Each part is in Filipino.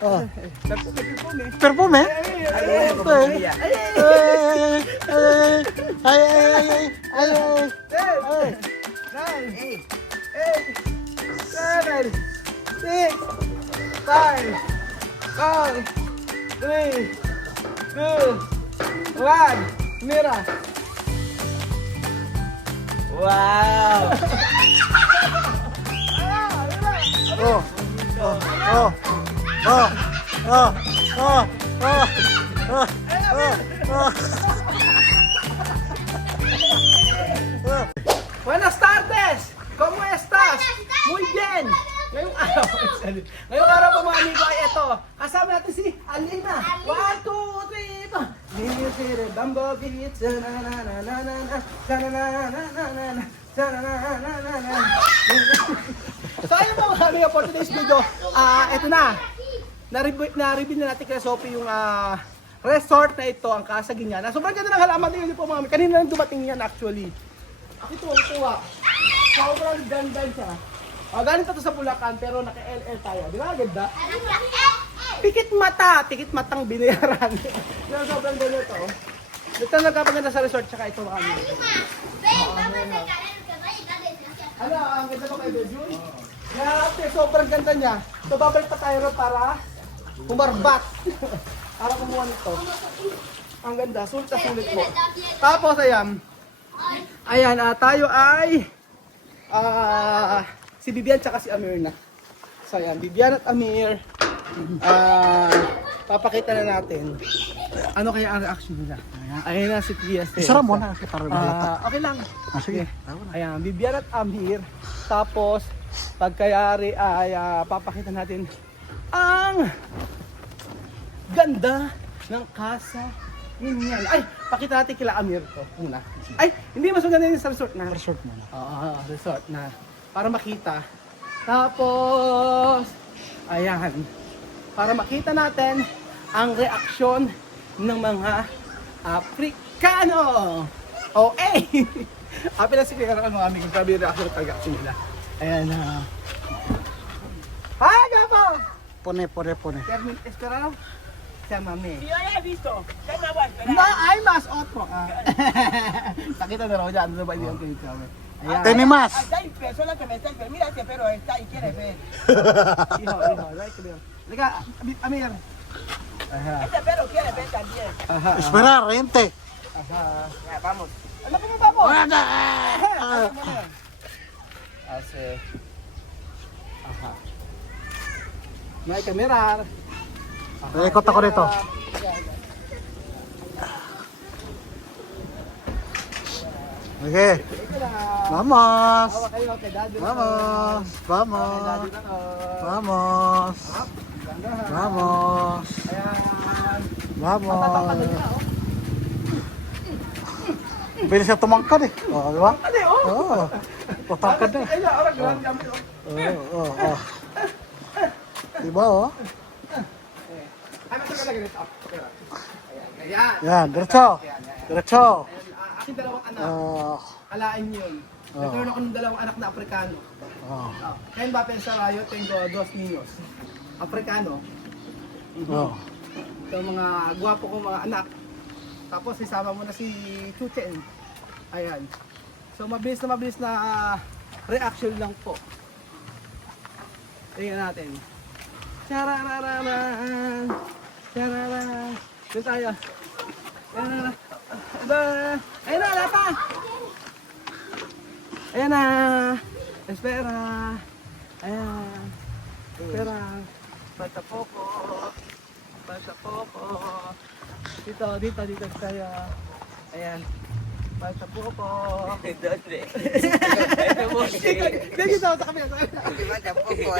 Oh. Perfume? Nine, 8, 7, 6, 5, 4, 3, 2, 1. Mira. Wow. Oh. Oh. Oh. Oh. Oh. Oh. Oh. Oh. Buenas tardes! ¿Cómo estás? Muy bien! Ngayong araw po mga amigo ay ito. Kasama natin si Alina. 1, 2, 3, 4. This is the bumblebee. So ayun po mga amigo for today's video. Ito na. Na-review na natin kay Sophie yung resort na ito, ang Casa Guiñana. Sobrang ganda ng halaman din po mga amigo. Kanina lang dumating yan actually. Ito, sobrang ganda siya. Galing to sa Bulacan pero naka-LL tayo. Di ba? Ganda? Tikit matang binayaran. Sobrang ganda to. Ito nagkapaganda sa resort tsaka ito mga amigo. Ano, ang ganda ba kayo, Jun? Grabe, sobrang ganda niya. So, babalik pa tayo rin para humarbat. Para kumuha nito. Ang ganda, sulit na sulit po. Tapos, ayan, tayo ay si Bibian tsaka si Amir na. So, ayan, Bibian at Amir. Papakita na natin. Ano kaya ang reaction nila? Ayan na si Tia Stella. Sarap mo na. Para malata. Okay lang. Sige. Ayan, Bibian at Amir. Tapos, pagkayari ay papakita natin ang ganda ng Casa Guiñana. Ay, pakita natin kila Amir to muna. Ay, hindi mas maganda yun sa resort na. Resort mo na. Oo, resort na. Para makita. Tapos, ayan. Para makita natin ang reaksyon ng mga Afrikano. O, Apila si Kaya ang mga amigos. Sabi yung reaction nila. Ayan na. Hi, Gabo! Pone. Termin Esperano? Siya, mami. Yo ya he visto. ¿Qué me voy a esperar? No, ay mas otro. Nakita na raw dyan. Ano ba yung pinito kami? Ayan. Tenimas. Acá hay personas que me están, pero mira ese perro está y quiere ver. Iho. Right to there. Liga, Amir. Aha. Ese perro quiere ver también. Aha. Espera, rente. Aha. Ya, vamos. Ano ka ba mo? Wala. Ase. Aha. May kamera. Ikot ako rito. Okay. Vamos. Hawak kayo kay Daddy. Vamos. Vamos. Daddy na ko. Vamos. Gandahan. Vamos. Ayan. Vamos. Matatapad na niya, oh. Bilis na tumangkad eh. Oh, di ba? Ano, oh? Oo. Tatangkad na. Ayun, orang grabe kami, oh. Oo. Diba oh? Ay, matagal na ganito. Ayan. Yan, diretso. Diretso. Aking dalawang anak. Alain yun. Oh. Nagkaroon ako ng dalawang anak na Afrikano. Oh. Kaya ba pensaba yo tengo dos niños. Afrikano. Oh. Ito mga gwapo kong mga anak. Tapos isama mo na si Chuchen. Ayan. So mabilis na reaction lang po. Tingnan natin. Charararan. Chararan. Doon tayo. Charararan. Ayun na, wala pa. Ayan na. Espera. Ayan. Espera. Falta poco. Dito tayo. Ayan. Falta poco. ¿Dónde? Dito sa kabila. Falta poco,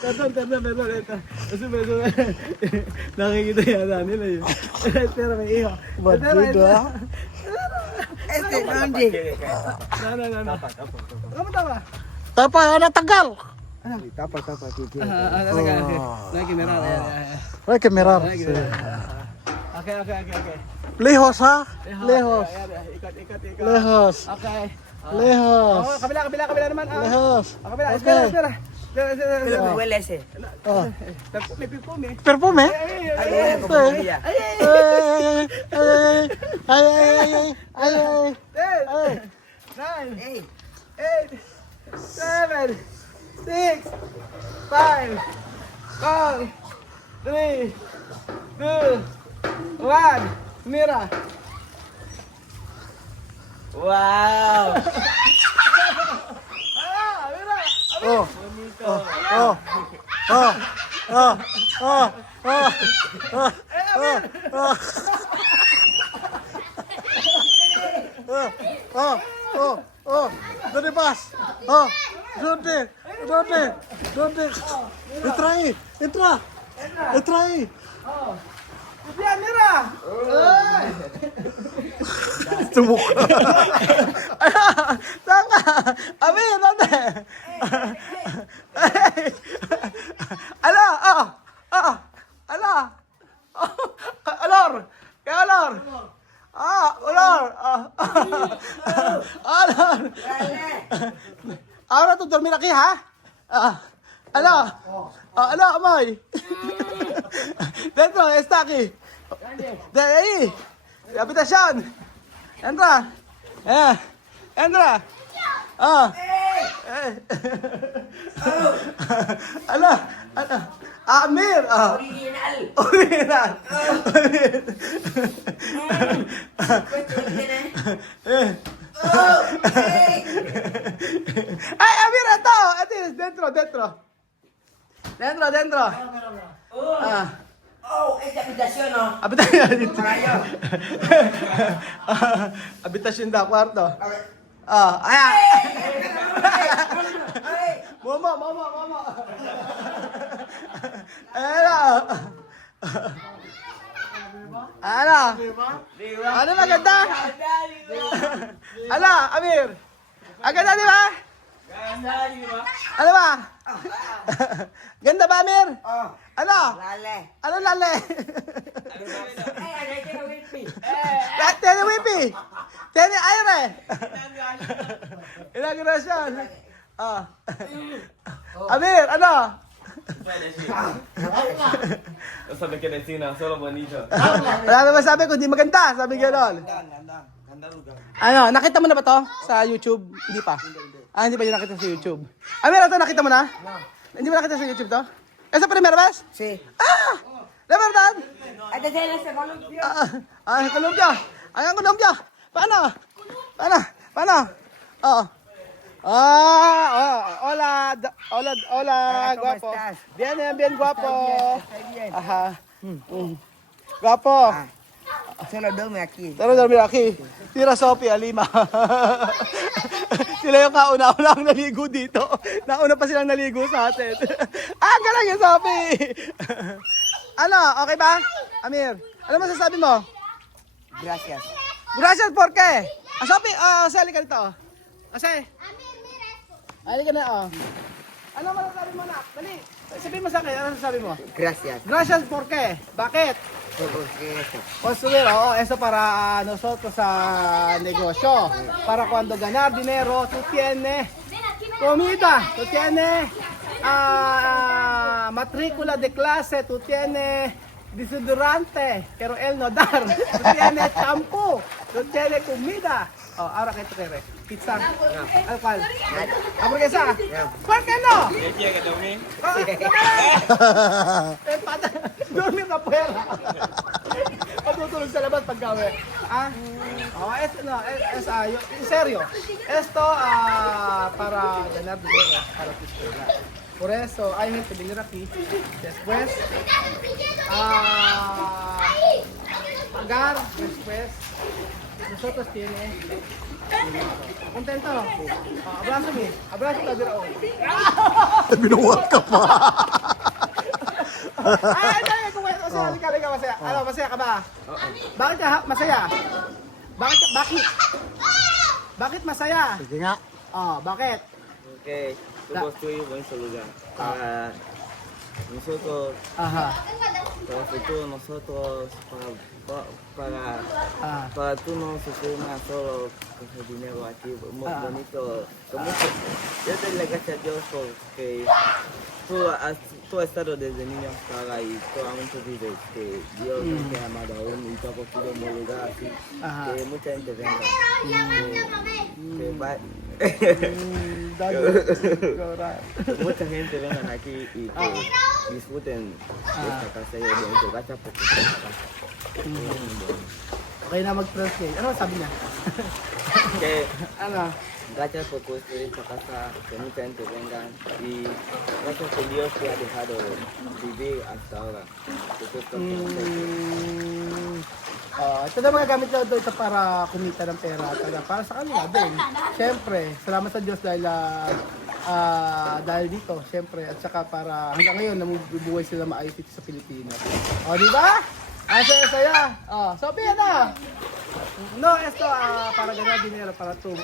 Perdón, ito. Kasi nakikita yata nila yun. Pero may iho. Bandido ah. Este grande. No. Tama. Tapa, ano tagal? Tapa. Nakikimera. Ay, kamirar. Okay. Lejos ha? Lejos. Ikot. Lejos. Okay. Lejos. Kabila naman. Lejos. Kabila, Okay. espera. Pero me huele ese. Oh. May perfume. Perfume? Ay, como comida. Ay, ay, ay, ay, ay, ay. 10, 9, Hey, 8, 7, 6, 5, 4, 3, 2, 1. Mira. wow. Mira. Oh, oh, oh, oh, oh, oh, oh, oh, oh, oh, oh, ¿dónde vas? Oh, ¿dónde? ¿Dónde? ¿Dónde? Entra ahí, entra, entra ahí. Yan, mira. Ay. Tu mukha. Tama. Abi, ¿dónde? Ala, ala. Olor. ¿Qué olor? Olor. Olor. Ahora tú dormir aquí, ha? Ala. Ala, amoy. Dentro, está aquí. De ahí. La habitación. Entra. Entra. Ala. Amir. Original. Original. Ay, Amir, ito. Ito, dentro. Dentro. Oh, esta habitación, ¿no? Habitasyon dito. Para yo. Habitasyon daw, kwarto. A ver. Ayan. Ay, Mama. Ayan. Ano maganda? Ala, Amir. Ang ganda, di ba? Ano ba? Ganda ba, Amir? oh, Ano? dale. Ano lale? Ay, quiero wifi. Tiene wifi. Tiene aire. Inaugurasyon. Amir, ano? No sabe qué decir, nada, solo bonito. Wala naman sabi ko, di maganda. Sabi gano'n. Ano, nakita mo na ba to sa YouTube? Hindi pa. Hindi pa yun nakita sa YouTube. Amir, ito nakita mo na? Hindi mo nakita sa YouTube to? ¿Esa primera vez? Sí. ¿De verdad? Este es el columpio. Colombia. Ayan, Colombia. Paano? Hola, Hola, ¿cómo guapo. estás? Bien, guapo. Estoy bien. Ajá. Guapo. Solo duerme aquí. Tara, dormir aki. Tira Sophie, Alima. Sila yung kauna-una ang naligo dito. Nauna pa silang naligo sa atin. Ang galang yung Sophie! Ano, okay ba? Amir, ano masasabi mo? Gracias. Gracias, por qué? Sophie, sali ka dito. Ase. Ali ka na, Ano masasabi mo, nak? Dali. Sabihin mo sa akin, ano masasabi mo? Gracias. Gracias, por qué? Bakit? Porque esto. Construir, eso para nosotros sa negosyo. Para cuando ganar dinero, tú tienes comida, tú tienes matrícula de clase, tú tienes desodorante, pero él no dar. Tú tienes shampoo, tú tienes comida. Ahora que tú quieres, pizza, alcohol, hamburguesa. ¿Por qué no? ¿Qué que dormir? Dormir na pwera. Patutulog sa labas pag gawi. En serio. Esto para ganar dinero para tu escuela. Por eso hay gente que viene aquí. Después pagar. Después nosotros tiene dinero. Contento? Abrazo mi. Abrazo ka dito. Binuwag ka pa. Dali, kumain. Halika, masaya. Ano, masaya ka ba? Bakit ka masaya? Bakit masaya? Sige nga. Bakit? Ok, tú construyes buen lugar para nosotros, Aha. para el futuro, nosotros, para tú no sufrir más solo con el dinero aquí, muy bonito. Yo te le gracias a Dios porque tú has estado desde niño hasta ahora y tú aún tú vives, que Dios te ha amado aún y tú has cogido un lugar así, que mucha gente venga. Que va, mucha gente vengan aquí y que disfruten esta casa y bonito. Gracias por tu casa. Okay na mag-translate. Ano sabi niya? Que Ano? gracias por construir esta casa, que mucha gente venga y gracias que Dios te ha dejado vivir hasta ahora. Que tú estás Ito na magagamit daw ito para kumita ng pera para sa kanila din. Siyempre, salamat sa Diyos dahil dito, siyempre, at saka para hanggang ngayon namubuhay sila maayos dito sa Pilipinas. O, di ba? Ang saya-saya. Sophie, ano? No, esto para ganar dinero para tu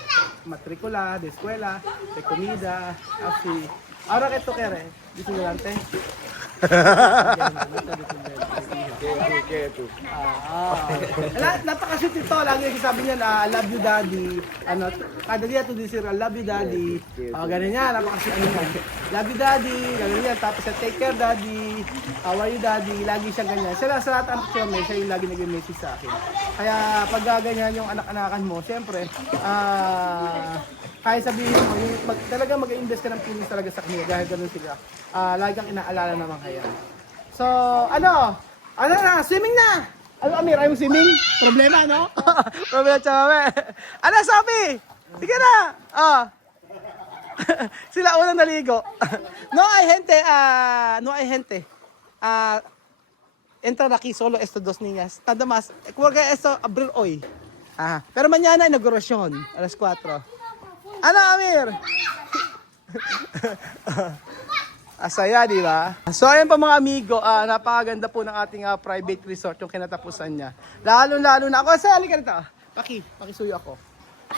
matricula de escuela, de comida, así. Ahora que tú quieres, dice delante. Napaka-sweet ito. Lagi sabi niya na I love you daddy. Ano, kada dia to decir I love you daddy. Ganun niya, napaka-sweet ano yan. Love you daddy, ganun niya. Tapos take care daddy. How are you daddy? Lagi siya ganyan. Sa lahat ng anak siya yung lagi nag-message sa akin. Kaya pag ganyan yung anak-anakan mo, siyempre, kaya sabihin mo, talagang mag-invest ka ng feelings talaga sa kanila dahil ganun sila. Lagi kang inaalala naman kaya. So, ano na, swimming na! Ano, Amir, ayaw mo swimming? Problema, no? Problema, chame. Ano, Sophie? Sige na! Sila unang naligo. No hay gente. Entran aquí solo estos dos niñas. Nada más. Porque esto, abrir hoy. Pero mañana inaugurasyon, alas 4. Ano, Amir? Asaya, di ba? So, ayan pa mga amigo, napakaganda po ng ating private resort, yung kinatapusan niya. Lalo-lalo na ako. Asaya, halika rito. Pakisuyo ako.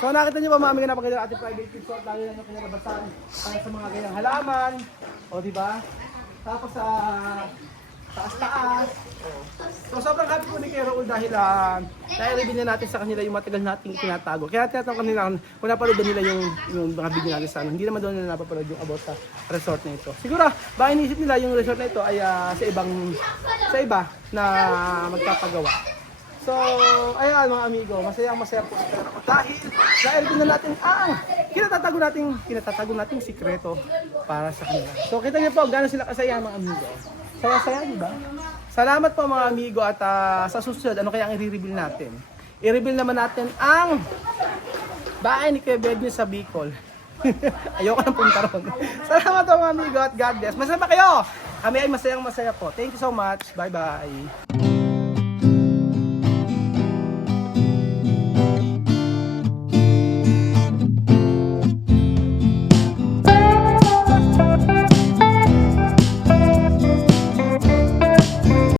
So, nakita niyo ba mga amigo, napakaganda ng ating private resort, lalo na yung kinalabasan sa mga ganyang halaman. O, di ba? Tapos sa taas-taas. So, sobrang happy po ni Kuya Raul dahil nai-reveal na natin sa kanila yung matagal nating itinatago. Kaya tinatanong kanila kung napanood nila yung mga video natin sa ano. Hindi naman daw nila napapanood yung about sa resort na ito. Siguro, baka inisip nila yung resort na ito ay sa iba na magpapagawa. So, ayan mga amigo, masaya po ako dahil na natin kinatatago nating sikreto para sa kanila. So, kita niyo po, gano'n sila kasaya mga amigo. Saya-saya, di ba? Salamat po mga amigo at sa susunod, ano kaya ang i-reveal natin? I-reveal naman natin ang bahay ni Kuya Bedney sa Bicol. Ayoko nang punta ron. Salamat po mga amigo at God bless. Masaya ba kayo? Kami ay masayang-masaya po. Thank you so much. Bye-bye.